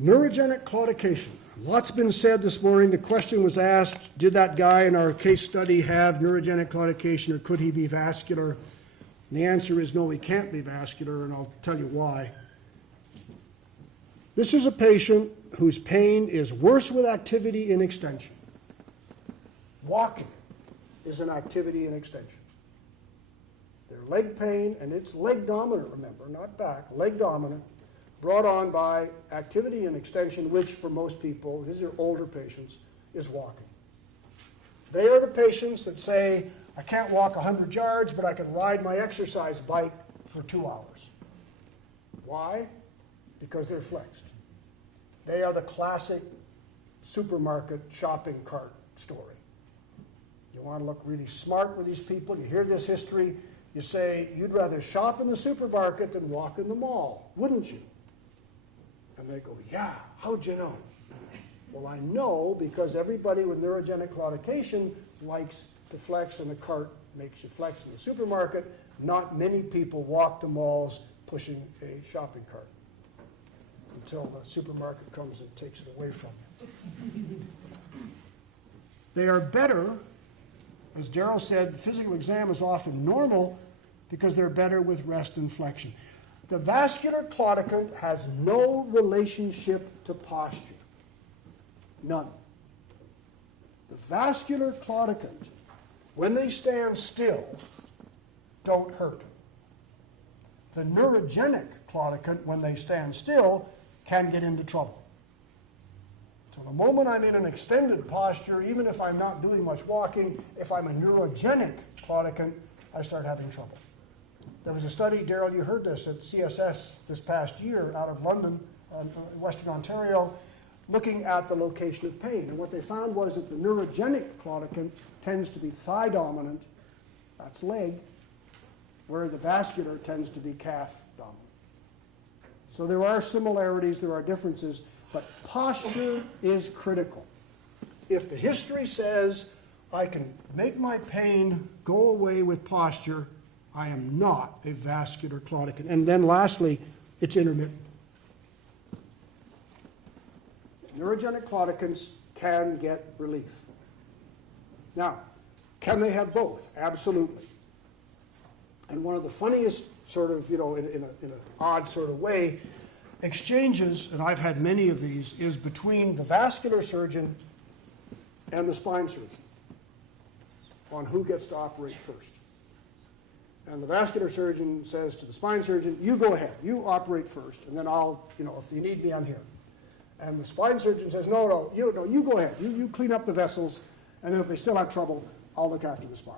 Neurogenic claudication. Lots been said this morning. The question was asked, did that guy in our case study have neurogenic claudication, or could he be vascular? And the answer is no, he can't be vascular, and I'll tell you why. This is a patient whose pain is worse with activity in extension. Walking is an activity in extension. Their leg pain, and it's leg dominant, remember, not back, leg dominant, brought on by activity and extension, which for most people, these are older patients, is walking. They are the patients that say, I can't walk 100 yards, but I can ride my exercise bike for 2 hours. Why? Because they're flexed. They are the classic supermarket shopping cart story. You want to look really smart with these people, you hear this history, you say, you'd rather shop in the supermarket than walk in the mall, wouldn't you? And they go, yeah, how'd you know? Well, I know because everybody with neurogenic claudication likes to flex, and the cart makes you flex in the supermarket. Not many people walk the malls pushing a shopping cart until the supermarket comes and takes it away from you. They are better, as Daryl said, physical exam is often normal because they're better with rest and flexion. The vascular claudicant has no relationship to posture. None. The vascular claudicant, when they stand still, don't hurt. The neurogenic claudicant, when they stand still, can get into trouble. So the moment I'm in an extended posture, even if I'm not doing much walking, if I'm a neurogenic claudicant, I start having trouble. There was a study, Daryl, you heard this, at CSS this past year out of London, Western Ontario, looking at the location of pain. And what they found was that the neurogenic claudicant tends to be thigh dominant, that's leg, where the vascular tends to be calf dominant. So there are similarities, there are differences, but posture is critical. If the history says I can make my pain go away with posture, I am not a vascular claudicant. And then lastly, it's intermittent. Neurogenic claudicants can get relief. Now, can they have both? Absolutely. And one of the funniest sort of, in an odd sort of way, exchanges, and I've had many of these, is between the vascular surgeon and the spine surgeon on who gets to operate first. And the vascular surgeon says to the spine surgeon, you go ahead, you operate first, and then I'll, if you need me, I'm here. And the spine surgeon says, no, you go ahead, you clean up the vessels, and then if they still have trouble, I'll look after the spine.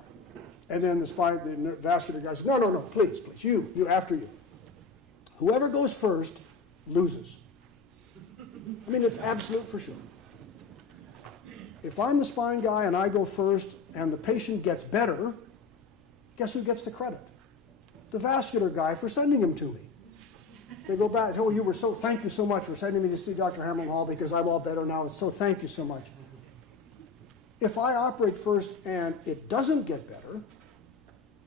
And then the vascular guy says, no, please, you, after you. Whoever goes first loses. I mean, it's absolute for sure. If I'm the spine guy and I go first and the patient gets better, guess who gets the credit? The vascular guy for sending him to me. They go back, oh, thank you so much for sending me to see Dr. Hamlin Hall because I'm all better now, so thank you so much. If I operate first and it doesn't get better,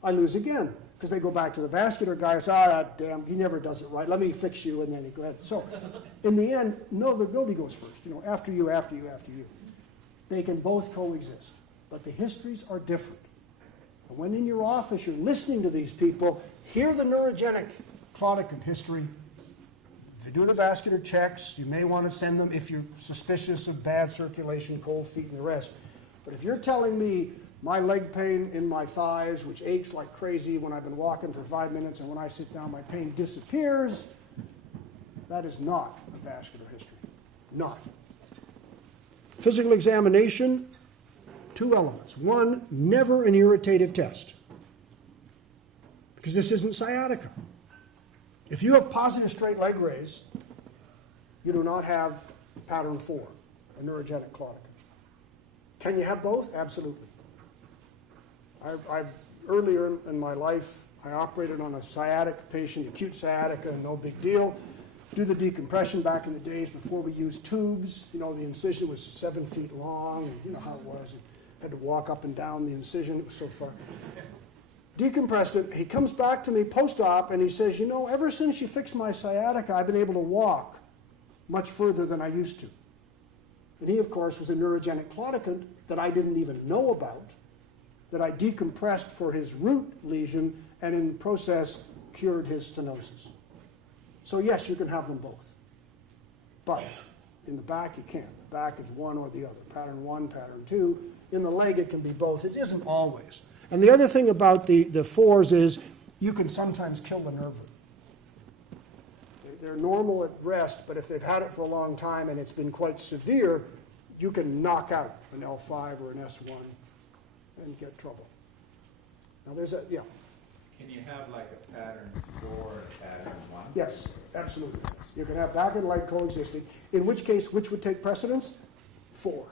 I lose again because they go back to the vascular guy and say, damn, he never does it right, let me fix you, and then he go ahead. So in the end, nobody goes first, after you. They can both coexist, but the histories are different. And when in your office you're listening to these people, hear the neurogenic claudicant history. If you do the vascular checks, you may want to send them if you're suspicious of bad circulation, cold feet, and the rest. But if you're telling me my leg pain in my thighs, which aches like crazy when I've been walking for 5 minutes, and when I sit down my pain disappears, that is not a vascular history. Not. Physical examination, 2 elements. One, never an irritative test, because this isn't sciatica. If you have positive straight leg raise, you do not have pattern 4, a neurogenic claudicant. Can you have both? Absolutely. Earlier in my life, I operated on a sciatic patient, acute sciatica, no big deal. Do the decompression back in the days before we used tubes. The incision was 7 feet long, and you know how it was. Had to walk up and down the incision. It was so far. Decompressed it. He comes back to me post-op, and he says, ever since you fixed my sciatica, I've been able to walk. much further than I used to. And he, of course, was a neurogenic claudicant that I didn't even know about, that I decompressed for his root lesion and in the process cured his stenosis. So yes, you can have them both. But in the back, you can't. The back is one or the other. Pattern 1, pattern 2. In the leg, it can be both. It isn't always. And the other thing about the 4s is you can sometimes kill the nerve root. They're normal at rest, but if they've had it for a long time and it's been quite severe, you can knock out an L5 or an S1 and get trouble. Now there's a, yeah. Can you have like a pattern 4 and a pattern 1? Yes, absolutely. You can have back and leg coexisting, in which case, which would take precedence? 4.